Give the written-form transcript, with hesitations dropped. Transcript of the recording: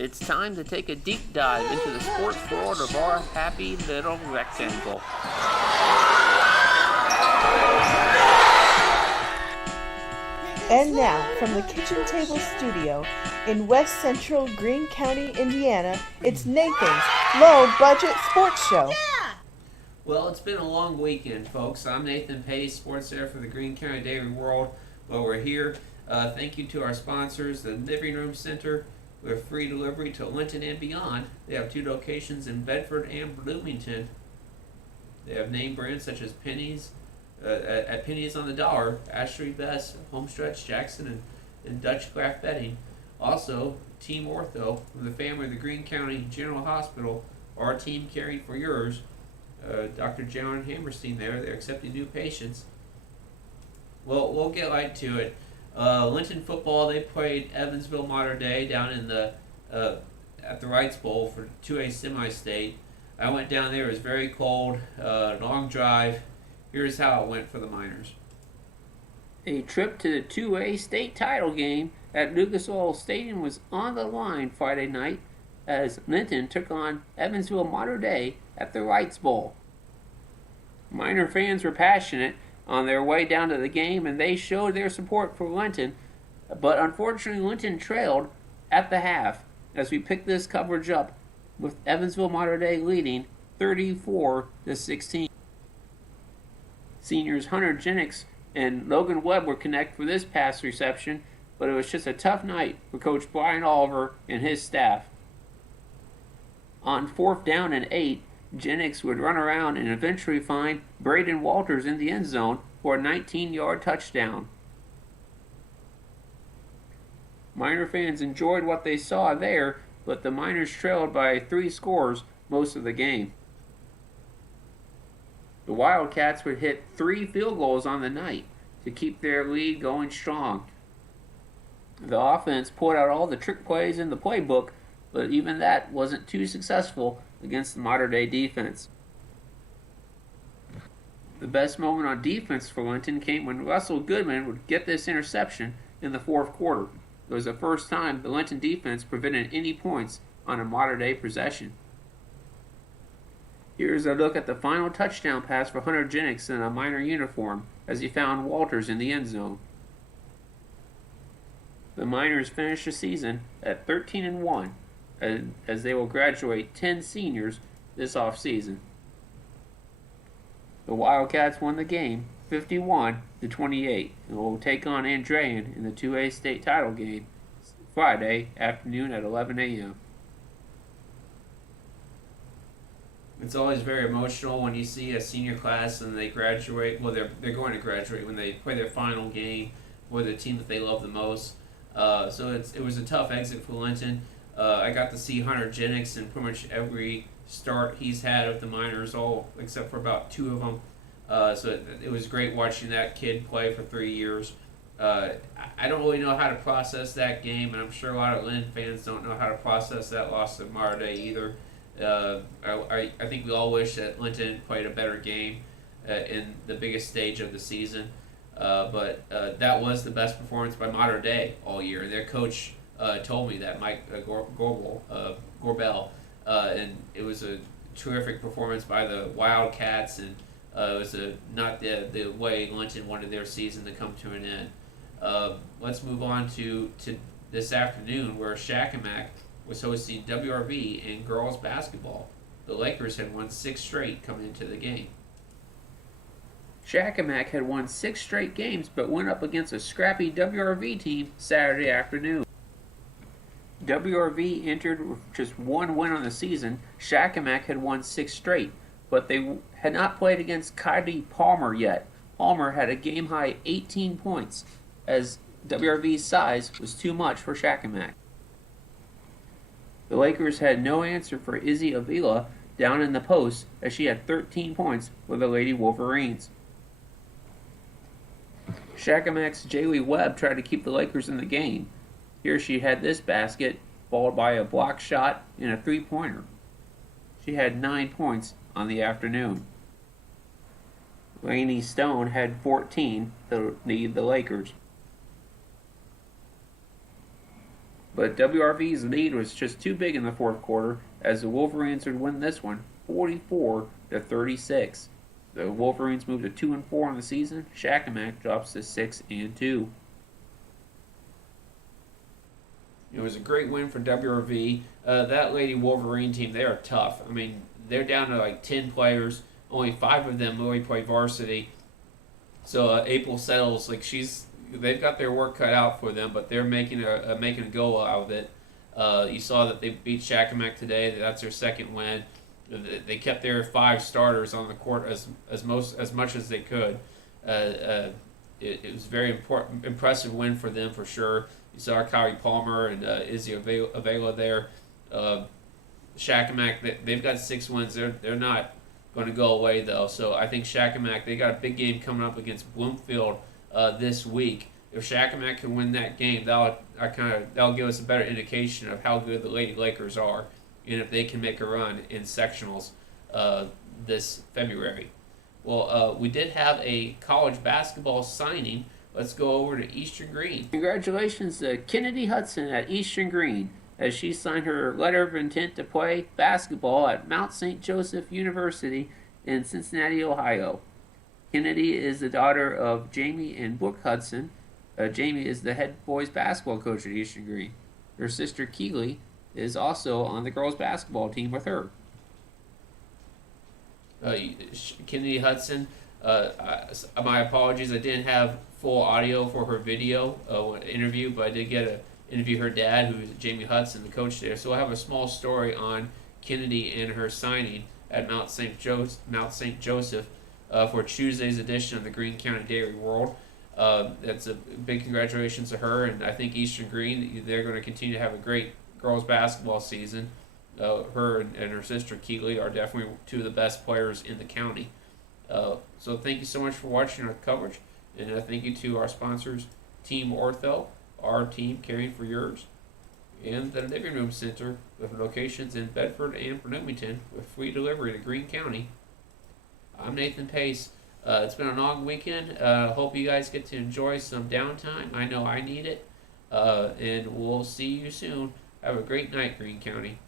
It's time to take a deep dive into the sports world of our happy little rectangle. And now, from the Kitchen Table Studio in West Central Greene County, Indiana, it's Nathan's Low Budget Sports Show. Well, it's been a long weekend, folks. I'm Nathan Pace, sports editor for the Greene County Daily World. While we're here, thank you to our sponsors, the Living Room Center, with free delivery to Linton and beyond. They have 2 locations in Bedford and Bloomington. They have name brands such as Pennies, at pennies on the dollar, Ashley Best, Homestretch, Jackson, and Dutch Craft Bedding. Also, TeamOrtho, from the family of the Greene County General Hospital, our team caring for yours. Dr. John Hammerstein there, they're accepting new patients. Well, we'll get right to it. Linton football, they played Evansville Mater Dei down in the at the Wrights Bowl for 2A semi-state. I went down there, it was very cold, long drive. Here's how it went for the Miners. A trip to the 2A state title game at Lucas Oil Stadium was on the line Friday night as Linton took on Evansville Mater Dei at the Wrights Bowl. Miner fans were passionate on their way down to the game, and they showed their support for Linton, but unfortunately Linton trailed at the half as we picked this coverage up with Evansville Mater Dei leading 34-16. Seniors Hunter Jennings and Logan Webb were connect for this pass reception, but it was just a tough night for Coach Brian Oliver and his staff. On 4th down and 8, Jennings would run around and eventually find Braden Walters in the end zone for a 19-yard touchdown. Miner fans enjoyed what they saw there, but the Miners trailed by 3 scores most of the game. The Wildcats would hit 3 field goals on the night to keep their lead going strong. The offense pulled out all the trick plays in the playbook, but even that wasn't too successful against the Mater Dei defense. The best moment on defense for Linton came when Russell Goodman would get this interception in the 4th quarter. It was the first time the Linton defense prevented any points on a Mater Dei possession. Here's a look at the final touchdown pass for Hunter Jennings in a Miner uniform as he found Walters in the end zone. The Miners finished the season at 13-1, as they will graduate 10 seniors this offseason. The Wildcats won the game 51-28 and will take on Andrean in the 2A state title game Friday afternoon at 11 a.m. It's always very emotional when you see a senior class and they graduate. Well, they're going to graduate when they play their final game for the team that they love the most. So it was a tough exit for Linton. I got to see Hunter Jennings in pretty much every start he's had of the Miners, all except for about 2 of them. So it was great watching that kid play for 3 years. I don't really know how to process that game, and I'm sure a lot of Linton fans don't know how to process that loss to Mater Dei either. I think we all wish that Linton played a better game in the biggest stage of the season. But that was the best performance by Mater Dei all year. Their coach told me that, Mike Gorbel, and it was a terrific performance by the Wildcats, and it was not the way Linton wanted their season to come to an end. Let's move on to this afternoon, where Shakamak was hosting WRV in girls basketball. The Lakers had won 6 straight coming into the game. Shakamak had won 6 straight games, but went up against a scrappy WRV team Saturday afternoon. WRV entered with just 1 win on the season. Shakamak had won 6 straight, but they had not played against Kenady Palmer yet. Palmer had a game-high 18 points, as WRV's size was too much for Shakamak. The Lakers had no answer for Izzy Avila down in the post, as she had 13 points for the Lady Wolverines. Shakamak's Jaylee Webb tried to keep the Lakers in the game. Here she had this basket, followed by a block shot and a 3-pointer. She had 9 points on the afternoon. Lainey Stone had 14 to lead the Lakers. but WRV's lead was just too big in the fourth quarter, as the Wolverines would win this one 44-36. The Wolverines moved to 2-4 on the season. Shakamak drops to 6-2. It was a great win for WRV. That Lady Wolverine team, they are tough. I mean, they're down to like 10 players. Only 5 of them really play varsity. So April Settles, they've got their work cut out for them, but they're making a go out of it. You saw that they beat Shakamak today. That's their second win. They kept their 5 starters on the court as much as they could. It was a very impressive win for them for sure. You saw Kyrie Palmer and Izzy Avila there. Shakamak, they've got 6 wins. They're not going to go away though. So I think Shakamak, they got a big game coming up against Bloomfield this week. If Shakamak can win that game, that'll give us a better indication of how good the Lady Lakers are, and if they can make a run in sectionals this February. Well, we did have a college basketball signing. Let's go over to Eastern Greene. Congratulations to Kenady Hudson at Eastern Greene, as she signed her letter of intent to play basketball at Mount St. Joseph University in Cincinnati, Ohio. Kenady is the daughter of Jamie and Brooke Hudson. Jamie is the head boys basketball coach at Eastern Greene. Her sister Keeley is also on the girls basketball team with her. Kenady Hudson, my apologies, I didn't have full audio for her video interview, but I did get to interview her dad, who is Jamie Hudson, the coach there. So I have a small story on Kenady and her signing at Mount St. Joseph for Tuesday's edition of the Greene County Daily World. That's a big congratulations to her, and I think Eastern Greene, they're going to continue to have a great girls basketball season. Her and her sister Keeley are definitely 2 of the best players in the county. So thank you so much for watching our coverage, and thank you to our sponsors, TeamOrtho, our team caring for yours, and the Living Room Center with locations in Bedford and Bloomington with free delivery to Greene County. I'm Nathan Pace. It's been a long weekend. Hope you guys get to enjoy some downtime. I know I need it. And we'll see you soon. Have a great night, Greene County.